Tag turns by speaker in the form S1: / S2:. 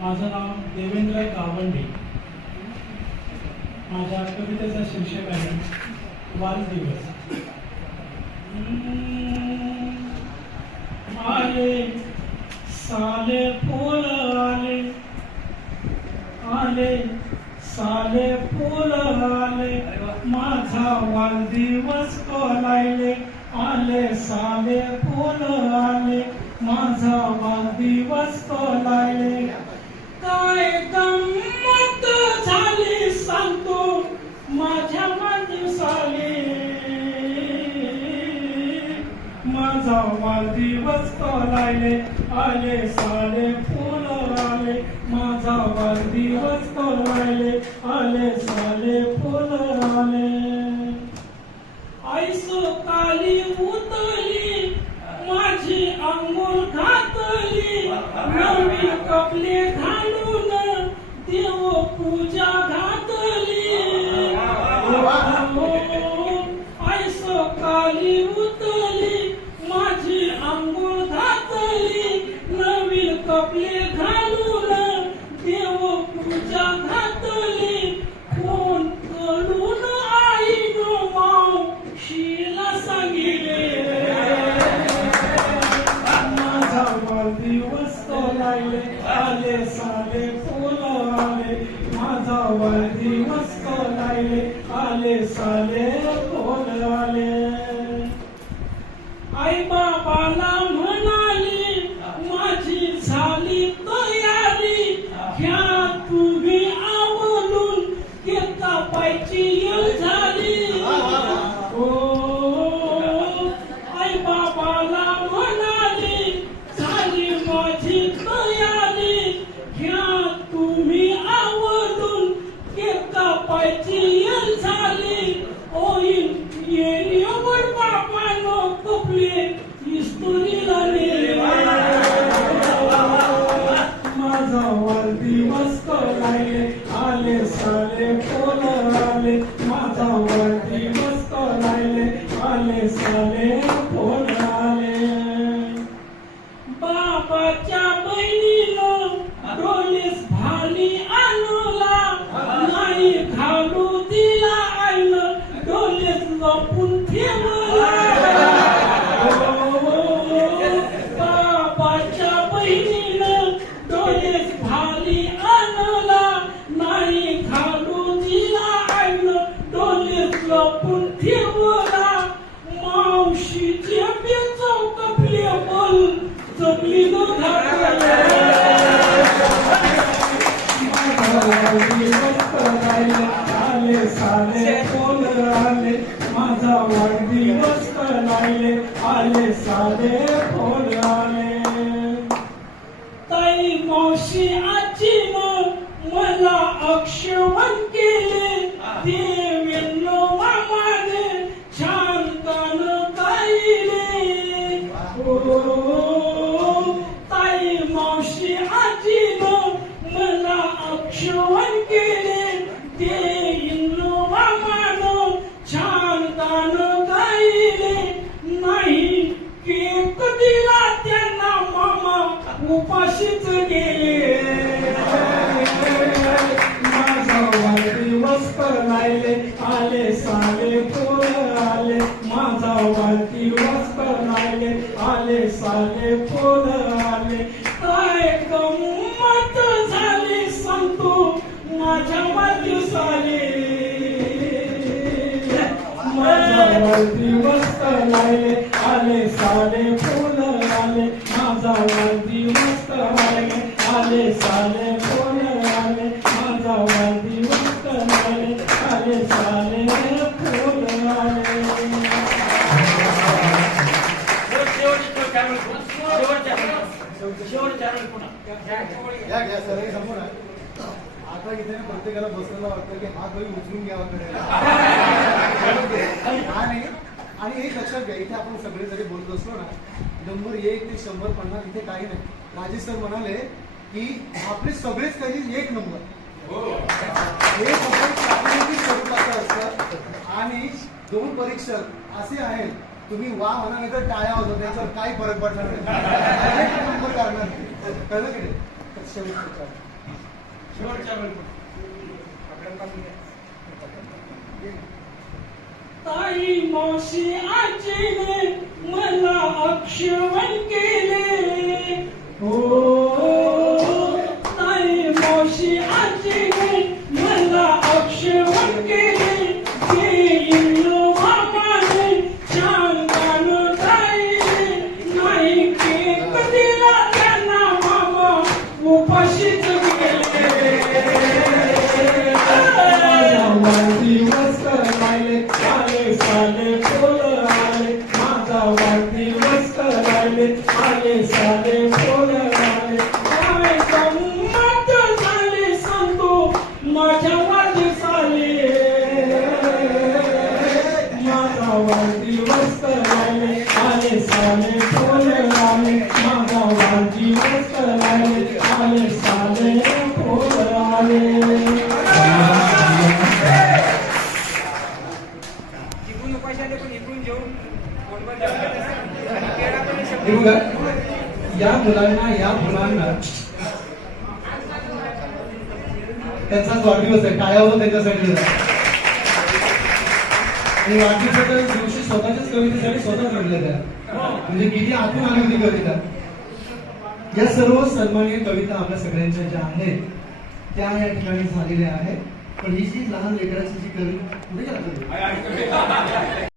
S1: माझं नाव देवेंद्र गावंडे. माझ्या कवितेचा शीर्षक आहे वाढदिवस आले साले फूल आले. आले साले फूल आले. माझा वाढदिवस कोलायले आले साले फूल आले. माझा वाढदिवस कोलायले काय गंमत झाली सांगतो. माझ्या वाढदिवसाली. माझा वाढदिवस कोलायले आले साले फुल आले. माझा वाढदिवस कोलायले आले साले फूल आले आईसो काली उतली माझी अंघोळ घातली नवीन कपले घालून देव पूजा घातली. आयस काली उतली माझी आंघोळ घातली. नवीन कपले घालून आले आले साले फुल आले. माझा वाढदिवस कोलायले आले साले फुल आले. आई बाबाला आले साले फुल आले माझा वाढदिवस करायले आले साले फुल आले. बाबाच्या बहिणीनं डोलीस भाली आणला नाही घालू दिला आईनं डोलीस लपून ठेवला. बाबाच्या बहिणीनं डोलीस बोल जमली न आले साले कोण राहिले माझा वाढदिवस करायले आले साले कोण राहिले ताई मावशी आजीनं मला अक्षमन केले. देवेंनो माझ्या वाढदिवसाले माझा वाढदिवस करायले आले साले फुल आले माझा वाढदिवस करायले आले साले फुल आले माझा वाढदिवस करायले आले साले फुल आले
S2: या घ्या सर हे समोर आहे. आता इथे ना प्रत्येकाला बसलेला वाटतं की हा कवी उचलून घ्यावा कडे. आणि आणि एक लक्षात घ्या इथे आपण सगळे जरी बोलत असलो ना नंबर एक ते शंभर पन्नास इथे काही नाही. राजेश सर म्हणाले की आपले सगळेच काही एक नंबर. एक नंबर प्रातिनिधिक स्वरूपाचं असतं. आणि दोन परीक्षक असे आहेत. तुम्ही वा म्हणा नाही तर टाळ्या वाजवा त्याच्यावर काही फरक पडणार नाही. एक नंबर कळलं की
S1: ताई मावशी आजीने मला अक्षवन हो
S2: या मुलांना या मुलांना त्यांचाच वाढदिवस आहे टाळ्यावर त्यांच्यासाठी. आणि वाढदिवसाच्या दिवशी स्वतःच्याच कवितेसाठी स्वतः घडलं त्या. म्हणजे किती आतून आली होती कविता. या सर्व सन्मानीय कविता आपल्या सगळ्यांच्या ज्या आहेत त्या या ठिकाणी झालेल्या आहेत. पण ही जी लहान लेकराची जी कविता कुठे